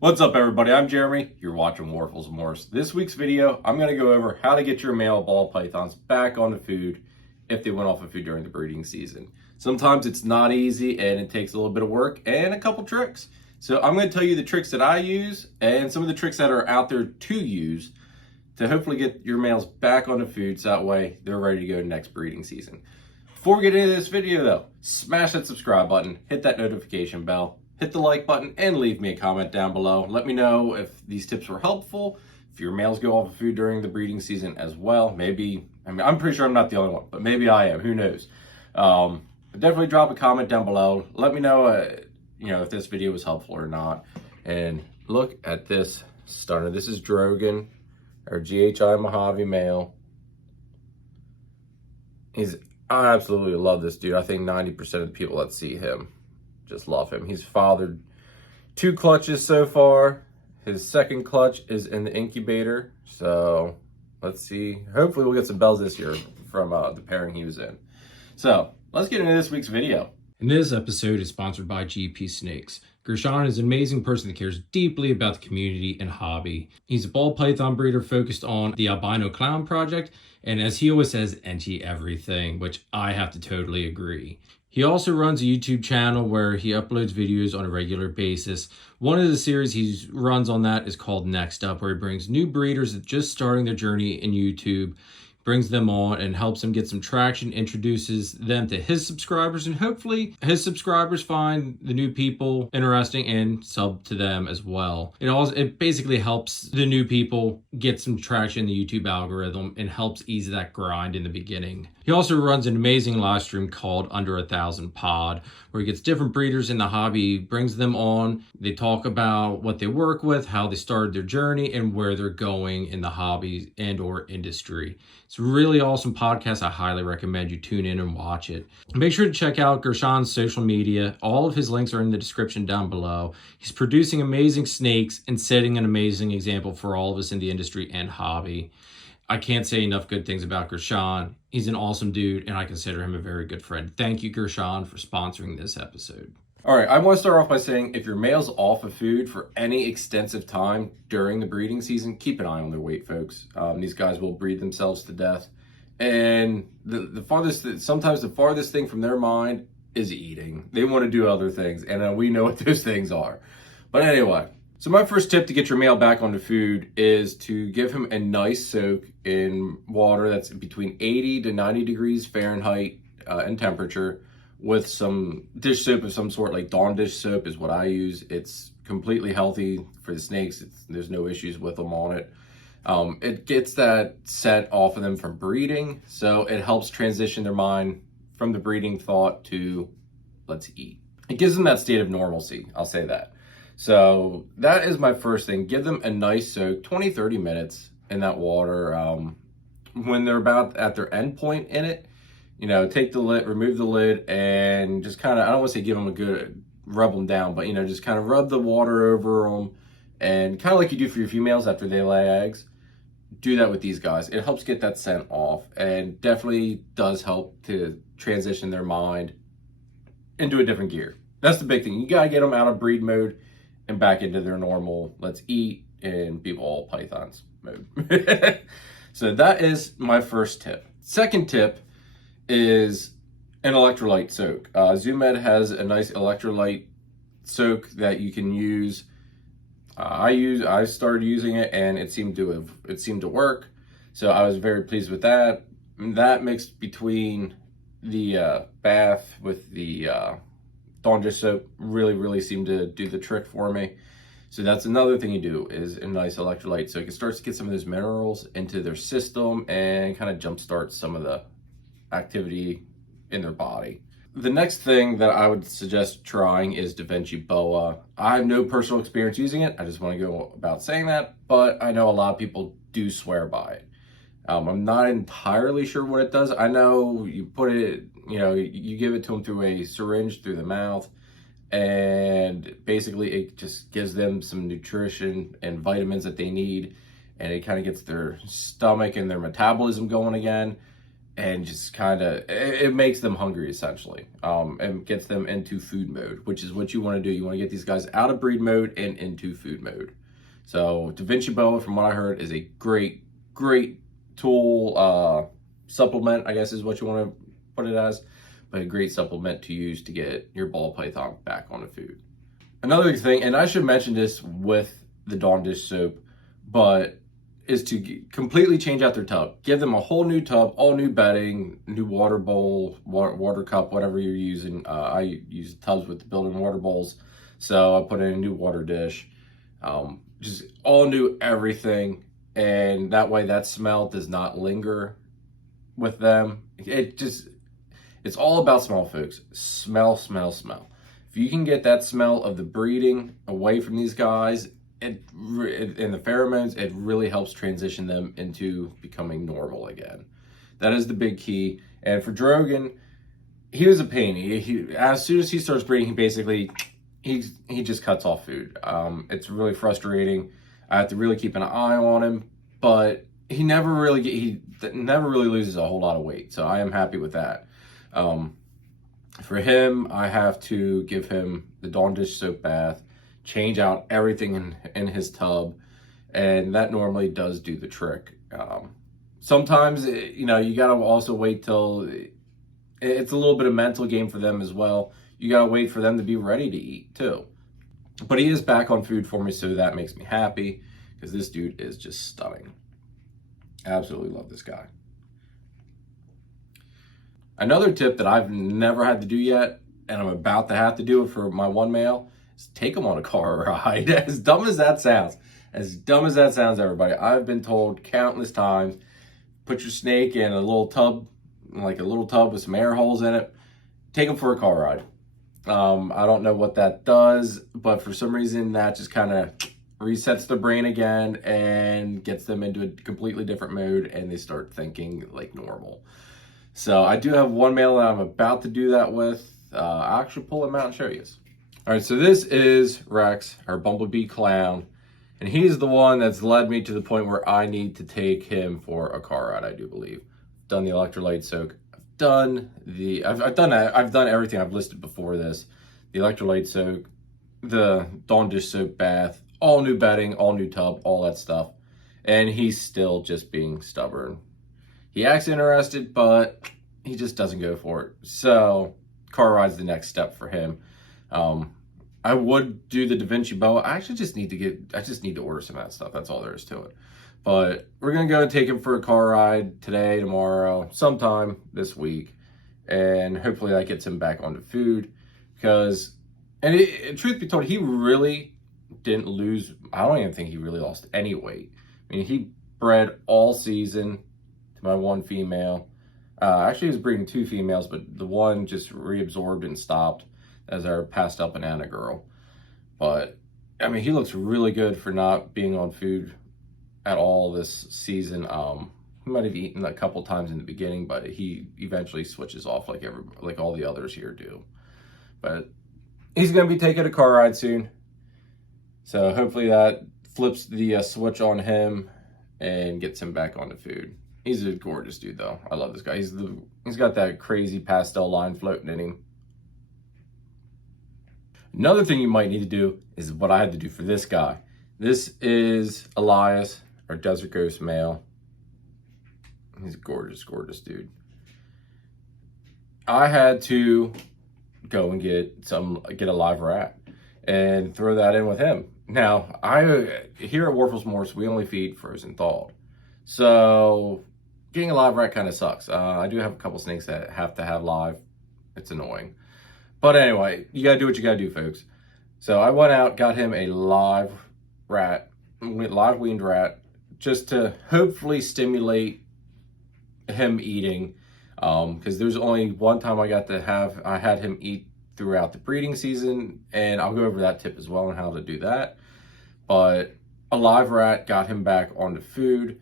What's up, everybody? I'm Jeremy. You're watching Morphs. This week's video, I'm going to go over how to get your male ball pythons back onto food if they went off of food during the breeding season. Sometimes it's not easy and it takes a little bit of work and a couple tricks. So I'm going to tell you the tricks that I use and some of the tricks that are out there to use to hopefully get your males back onto food so that way they're ready to go next breeding season. Before we get into this video though, smash that subscribe button, hit that notification bell, hit the like button, and leave me a comment down below. Let me know if these tips were helpful, if your males go off of food during the breeding season as well. I'm pretty sure I'm not the only one, but maybe I am, who knows. But definitely drop a comment down below. Let me know, if this video was helpful or not. And look at this stunner. This is Drogan, our GHI Mojave male. I absolutely love this dude. I think 90% of the people that see him just love him. He's fathered 2 clutches so far. His second clutch is in the incubator. So let's see. Hopefully we'll get some bells this year from the pairing he was in. So let's get into this week's video. And this episode is sponsored by GP Snakes. Gershon is an amazing person that cares deeply about the community and hobby. He's a ball python breeder focused on the albino clown project, and as he always says, anti-everything, which I have to totally agree. He also runs a YouTube channel where he uploads videos on a regular basis. One of the series he runs on that is called Next Up, where he brings new breeders that just starting their journey in YouTube, brings them on and helps them get some traction, introduces them to his subscribers, and hopefully his subscribers find the new people interesting and sub to them as well. It basically helps the new people get some traction in the YouTube algorithm and helps ease that grind in the beginning. He also runs an amazing live stream called Under 1,000 Pod, where he gets different breeders in the hobby, brings them on, they talk about what they work with, how they started their journey, and where they're going in the hobby and or industry. It's a really awesome podcast. I highly recommend you tune in and watch it. Make sure to check out Gershon's social media. All of his links are in the description down below. He's producing amazing snakes and setting an amazing example for all of us in the industry and hobby. I can't say enough good things about Gershon. He's an awesome dude, and I consider him a very good friend. Thank you, Gershon, for sponsoring this episode. All right, I want to start off by saying if your male's off of food for any extensive time during the breeding season, keep an eye on their weight, folks. These guys will breed themselves to death. And sometimes the farthest thing from their mind is eating. They want to do other things, and we know what those things are. But anyway, so my first tip to get your male back onto food is to give him a nice soak in water that's between 80 to 90 degrees Fahrenheit in temperature, with some dish soap of some sort, like Dawn dish soap is what I use. It's completely healthy for the snakes. There's no issues with them on it. It gets that scent off of them from breeding, so it helps transition their mind from the breeding thought to let's eat. It gives them that state of normalcy, I'll say that. So that is my first thing. Give them a nice soak, 20-30 minutes in that water. When they're about at their end point in it, take the lid, remove the lid, and just kind of, I don't want to say give them a good, rub them down, but, just kind of rub the water over them, and kind of like you do for your females after they lay eggs, do that with these guys. It helps get that scent off, and definitely does help to transition their mind into a different gear. That's the big thing. You got to get them out of breed mode and back into their normal, let's eat and be all pythons mode. So that is my first tip. Second tip is an electrolyte soak. ZooMed has a nice electrolyte soak that you can use. I started using it and it seemed to work. So I was very pleased with that. And that mixed between the bath with the Dawn dish soap really seemed to do the trick for me. So that's another thing you do is a nice electrolyte soak. It starts to get some of those minerals into their system and kind of jumpstart some of the activity in their body. The next thing that I would suggest trying is Da Vinci Boa. I have no personal experience using it. I just want to go about saying that, but I know a lot of people do swear by it. I'm not entirely sure what it does. I know you put it, you give it to them through a syringe through the mouth, and basically it just gives them some nutrition and vitamins that they need, and it kind of gets their stomach and their metabolism going again. and just kind of, it makes them hungry essentially, and gets them into food mode, which is what you want to do. You want to get these guys out of breed mode and into food mode. So Da Vinci Boa, from what I heard, is a great tool, supplement, I guess is what you want to put it as, but a great supplement to use to get your ball python back on the food. Another thing, and I should mention this with the Dawn dish soap, but is to completely change out their tub. Give them a whole new tub, all new bedding, new water bowl, water cup, whatever you're using. I use tubs with the built-in water bowls, so I put in a new water dish. Just all new everything, and that way that smell does not linger with them. It's all about smell, folks. Smell. If you can get that smell of the breeding away from these guys, and the pheromones, it really helps transition them into becoming normal again. That is the big key. And for Drogon, he was a pain. He as soon as he starts breeding, he just cuts off food. It's really frustrating. I have to really keep an eye on him, but he never really loses a whole lot of weight. So I am happy with that. For him, I have to give him the Dawn dish soap bath, change out everything in his tub, and that normally does do the trick. Sometimes, you gotta also wait till it's a little bit of mental game for them as well. You gotta wait for them to be ready to eat too. But he is back on food for me, so that makes me happy, because this dude is just stunning. Absolutely love this guy. Another tip that I've never had to do yet, and I'm about to have to do it for my one male, is take him on a car ride. As dumb as that sounds, everybody, I've been told countless times, put your snake in a little tub, like a little tub with some air holes in it, take him for a car ride. I don't know what that does, but for some reason that just kind of resets the brain again and gets them into a completely different mode, and they start thinking like normal. So I do have one male that I'm about to do that with. I'll actually pull him out and show you. All right, so this is Rex, our bumblebee clown, and he's the one that's led me to the point where I need to take him for a car ride, I do believe. Done the electrolyte soak. I've done everything I've listed before this. The electrolyte soak, the Dawn dish soap bath, all new bedding, all new tub, all that stuff. And he's still just being stubborn. He acts interested, but he just doesn't go for it. So car ride's the next step for him. I would do the Da Vinci Boa. I just need to order some of that stuff. That's all there is to it. But we're going to go and take him for a car ride today, tomorrow, sometime this week. And hopefully that gets him back onto food. Because, truth be told, he really didn't lose. I don't even think he really lost any weight. I mean, he bred all season to my one female. Actually, he was breeding two females, but the one just reabsorbed and stopped as our passed up banana girl. But, I mean, he looks really good for not being on food at all this season. He might have eaten a couple times in the beginning, but he eventually switches off like all the others here do. But he's going to be taking a car ride soon. So hopefully that flips the switch on him and gets him back onto food. He's a gorgeous dude, though. I love this guy. He's got that crazy pastel line floating in him. Another thing you might need to do is what I had to do for this guy. This is Elias, our desert ghost male. He's a gorgeous, gorgeous dude. I had to go and get a live rat and throw that in with him. Now, here at Morphs, we only feed frozen thawed. So getting a live rat kind of sucks. I do have a couple snakes that have to have live. It's annoying. But anyway, you gotta do what you gotta do, folks. So I went out, got him a live weaned rat, just to hopefully stimulate him eating. Because there's only one time I had him eat throughout the breeding season, and I'll go over that tip as well on how to do that. But a live rat got him back onto food.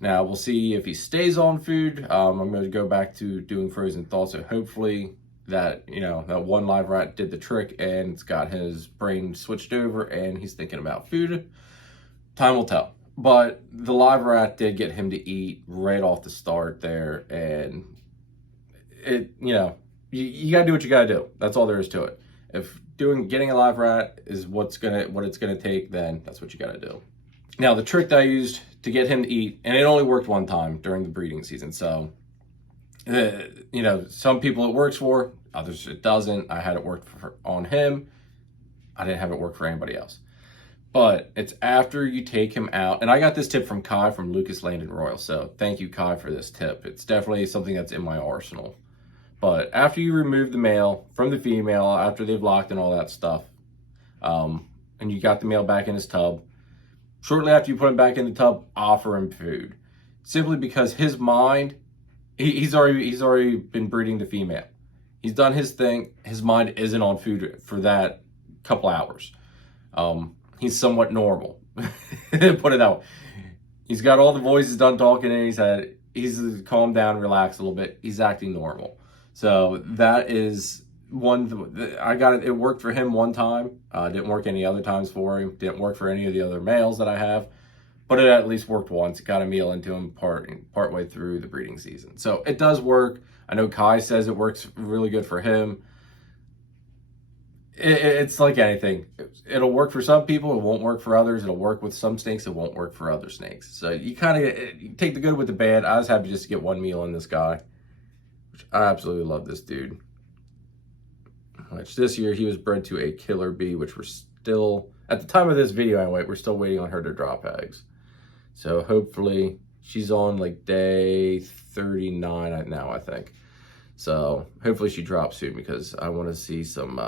Now we'll see if he stays on food. I'm going to go back to doing frozen thaw, so hopefully that one live rat did the trick and it's got his brain switched over and he's thinking about food. Time will tell. But the live rat did get him to eat right off the start there, and you got to do what you got to do. That's all there is to it. If getting a live rat is what it's gonna take, then that's what you got to do. Now, the trick that I used to get him to eat, and it only worked one time during the breeding season. So, some people it works for, others it doesn't. I had it work on him. I didn't have it work for anybody else. But it's after you take him out, and I got this tip from Kai from Lucas Landon Royal. So thank you, Kai, for this tip. It's definitely something that's in my arsenal. But after you remove the male from the female, after they've locked and all that stuff, and you got the male back in his tub, shortly after you put him back in the tub, offer him food. Simply because his mind, he's already been breeding the female. He's done his thing. His mind isn't on food for that couple hours. He's somewhat normal. Put it out. He's got all the voices done talking in his head. He's calmed down, relaxed a little bit. He's acting normal. So that is one. I got it. It worked for him one time. Didn't work any other times for him. Didn't work for any of the other males that I have. But it at least worked once. Got a meal into him part way through the breeding season. So it does work. I know Kai says it works really good for him. It's like anything. It'll work for some people. It won't work for others. It'll work with some snakes. It won't work for other snakes. So you kind of take the good with the bad. I was happy just to get one meal in this guy. Which I absolutely love this dude. Which this year he was bred to a killer bee, which we're still, at the time of this video anyway, we're still waiting on her to drop eggs. So hopefully she's on like day 39 now, I think. So hopefully she drops soon because I want to see some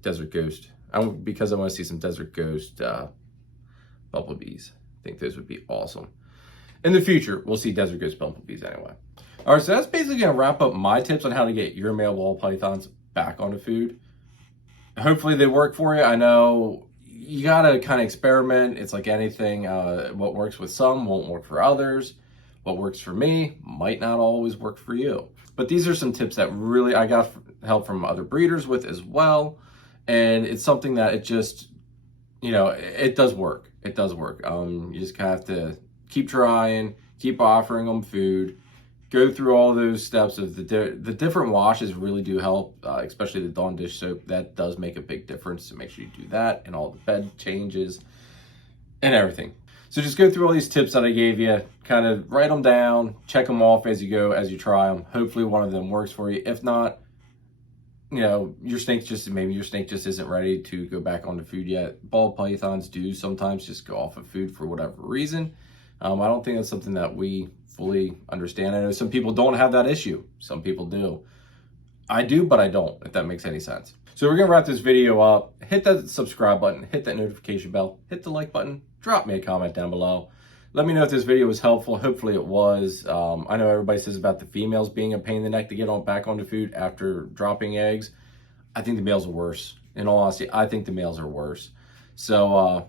Desert Ghost. Because I want to see some Desert Ghost bumblebees. I think those would be awesome. In the future, we'll see Desert Ghost bumblebees anyway. All right, so that's basically going to wrap up my tips on how to get your male ball pythons back onto food. Hopefully they work for you. I know you got to kind of experiment. It's like anything. What works with some won't work for others. What works for me might not always work for you. But these are some tips that really I got help from other breeders with as well. And it's something that it just, it does work. It does work. You just have to keep trying, keep offering them food, go through all those steps of the different washes really do help, especially the Dawn dish soap. That does make a big difference. So make sure you do that and all the bed changes and everything. So just go through all these tips that I gave you, kind of write them down, check them off as you go, as you try them. Hopefully one of them works for you. If not, your snake just isn't ready to go back onto food yet. Ball pythons do sometimes just go off of food for whatever reason. I don't think that's something that we fully understand. I know some people don't have that issue. Some people do. I do, but I don't, if that makes any sense. So we're going to wrap this video up. Hit that subscribe button, hit that notification bell, hit the like button, drop me a comment down below. Let me know if this video was helpful. Hopefully it was. I know everybody says about the females being a pain in the neck to get back onto food after dropping eggs. I think the males are worse. In all honesty, I think the males are worse. So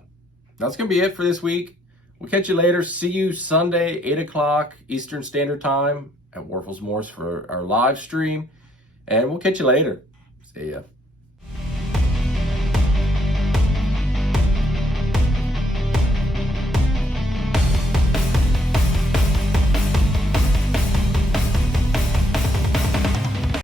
that's going to be it for this week. We'll catch you later. See you Sunday, 8 o'clock Eastern Standard Time at Morphs for our live stream. And we'll catch you later. See ya.